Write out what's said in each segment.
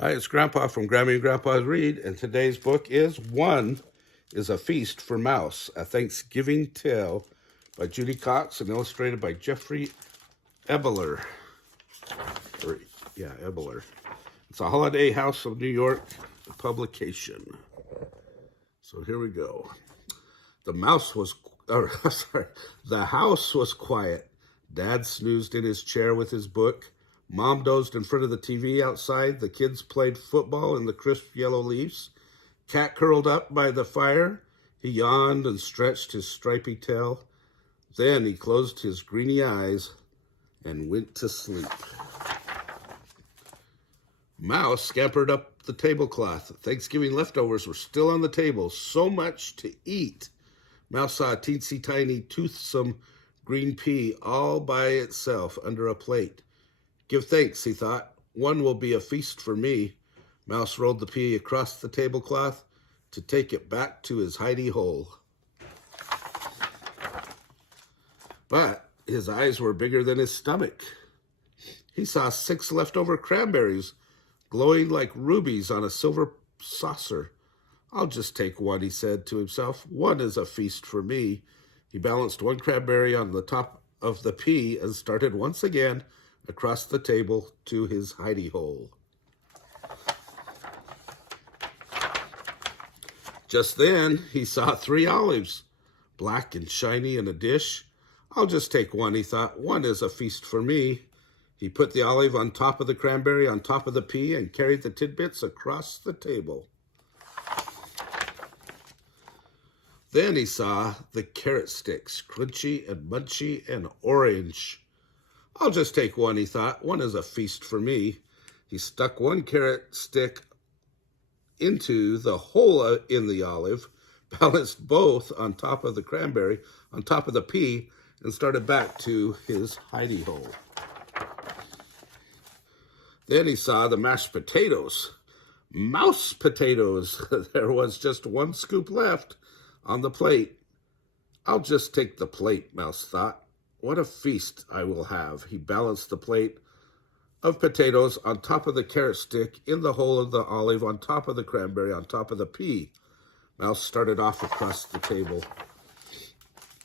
Hi, it's Grandpa from Grammy and Grandpa's Read, and today's book is One is a Feast for Mouse, a Thanksgiving Tale by Judy Cox and illustrated by Jeffrey Ebbeler. Ebbeler. It's a Holiday House of New York publication. So here we go. The house was quiet. Dad snoozed in his chair with his book. Mom dozed in front of the TV outside. The kids played football in the crisp yellow leaves. Cat curled up by the fire. He yawned and stretched his stripy tail. Then he closed his greeny eyes and went to sleep. Mouse scampered up the tablecloth. Thanksgiving leftovers were still on the table. So much to eat. Mouse saw a teensy-tiny, toothsome green pea all by itself under a plate. Give thanks, he thought. One will be a feast for me. Mouse rolled the pea across the tablecloth to take it back to his hidey hole. But his eyes were bigger than his stomach. He saw 6 leftover cranberries glowing like rubies on a silver saucer. I'll just take one, he said to himself. One is a feast for me. He balanced one cranberry on the top of the pea and started once again across the table to his hidey hole. Just then, he saw 3 olives, black and shiny in a dish. I'll just take one, he thought. One is a feast for me. He put the olive on top of the cranberry, on top of the pea, and carried the tidbits across the table. Then he saw the carrot sticks, crunchy and munchy and orange. I'll just take one, he thought. One is a feast for me. He stuck one carrot stick into the hole in the olive, balanced both on top of the cranberry, on top of the pea, and started back to his hidey hole. Then he saw the mashed potatoes. Mouse potatoes. There was just 1 scoop left on the plate. I'll just take the plate, Mouse thought. What a feast I will have. He balanced the plate of potatoes on top of the carrot stick, in the hole of the olive, on top of the cranberry, on top of the pea. Mouse started off across the table.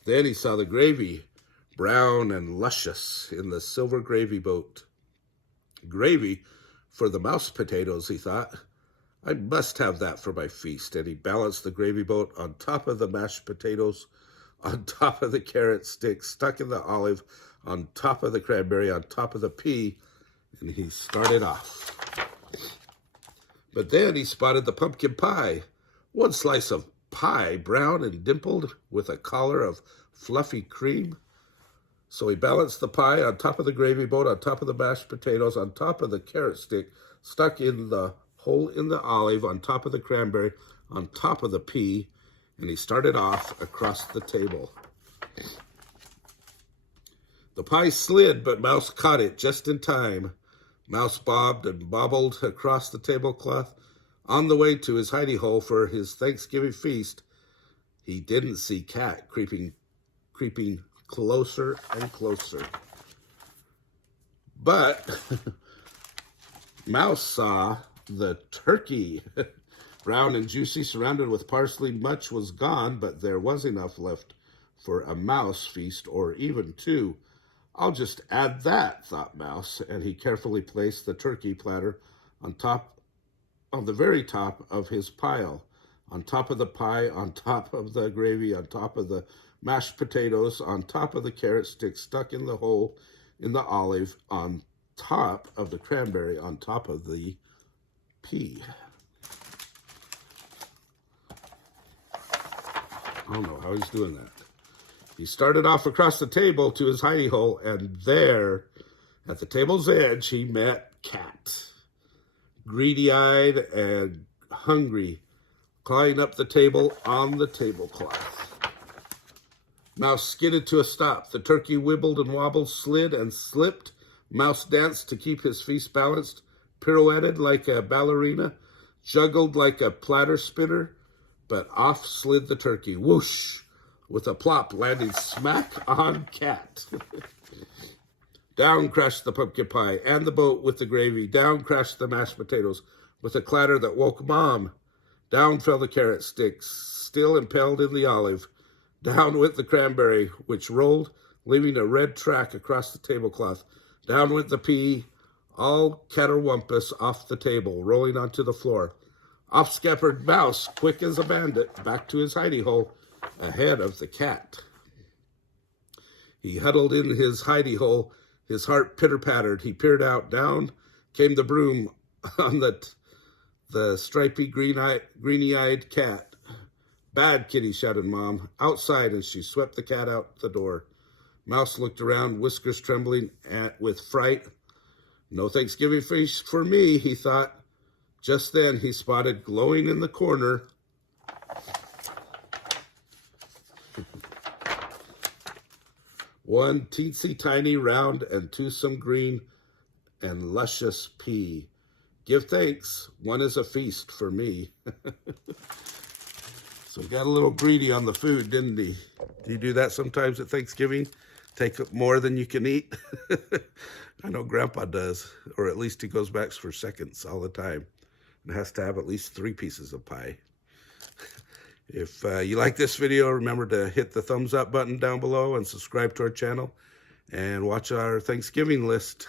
Then he saw the gravy, brown and luscious, in the silver gravy boat. Gravy for the mouse potatoes, he thought. I must have that for my feast. And he balanced the gravy boat on top of the mashed potatoes, on top of the carrot stick, stuck in the olive, on top of the cranberry, on top of the pea, and he started off. But then he spotted the pumpkin pie. 1 slice of pie, brown and dimpled, with a collar of fluffy cream. So he balanced the pie on top of the gravy boat, on top of the mashed potatoes, on top of the carrot stick, stuck in the hole in the olive, on top of the cranberry, on top of the pea, and he started off across the table. The pie slid, but Mouse caught it just in time. Mouse bobbed and bobbled across the tablecloth on the way to his hidey hole for his Thanksgiving feast. He didn't see Cat creeping closer and closer. But Mouse saw the turkey. Brown and juicy, surrounded with parsley. Much was gone, but there was enough left for a mouse feast, or even 2. I'll just add that, thought Mouse, and he carefully placed the turkey platter on the very top of his pile, on top of the pie, on top of the gravy, on top of the mashed potatoes, on top of the carrot stick stuck in the hole in the olive, on top of the cranberry, on top of the pea. I don't know how he's doing that. He started off across the table to his hidey hole, and there, at the table's edge, he met Cat. Greedy-eyed and hungry, clawing up the table on the tablecloth. Mouse skidded to a stop. The turkey wibbled and wobbled, slid and slipped. Mouse danced to keep his feast balanced, pirouetted like a ballerina, juggled like a platter spinner, but off slid the turkey, whoosh, with a plop, landing smack on Cat. Down crashed the pumpkin pie and the boat with the gravy. Down crashed the mashed potatoes. with a clatter that woke Mom. Down fell the carrot sticks, still impaled in the olive. Down went the cranberry, which rolled, leaving a red track across the tablecloth. Down went the pea, all catterwampus off the table, rolling onto the floor. Off scampered Mouse, quick as a bandit, back to his hidey hole, ahead of the cat. He huddled in his hidey hole, his heart pitter-pattered. He peered out. Down came the broom on the stripy, greeny-eyed cat. Bad kitty, shouted Mom. Outside, and she swept the cat out the door. Mouse looked around, whiskers trembling with fright. No Thanksgiving feast for me, he thought. Just then he spotted glowing in the corner one teensy tiny round and toothsome green and luscious pea. Give thanks, one is a feast for me. So he got a little greedy on the food, didn't he? Do you do that sometimes at Thanksgiving? Take more than you can eat? I know Grandpa does, or at least he goes back for seconds all the time and has to have at least 3 pieces of pie. If you like this video, remember to hit the thumbs up button down below and subscribe to our channel and watch our Thanksgiving list.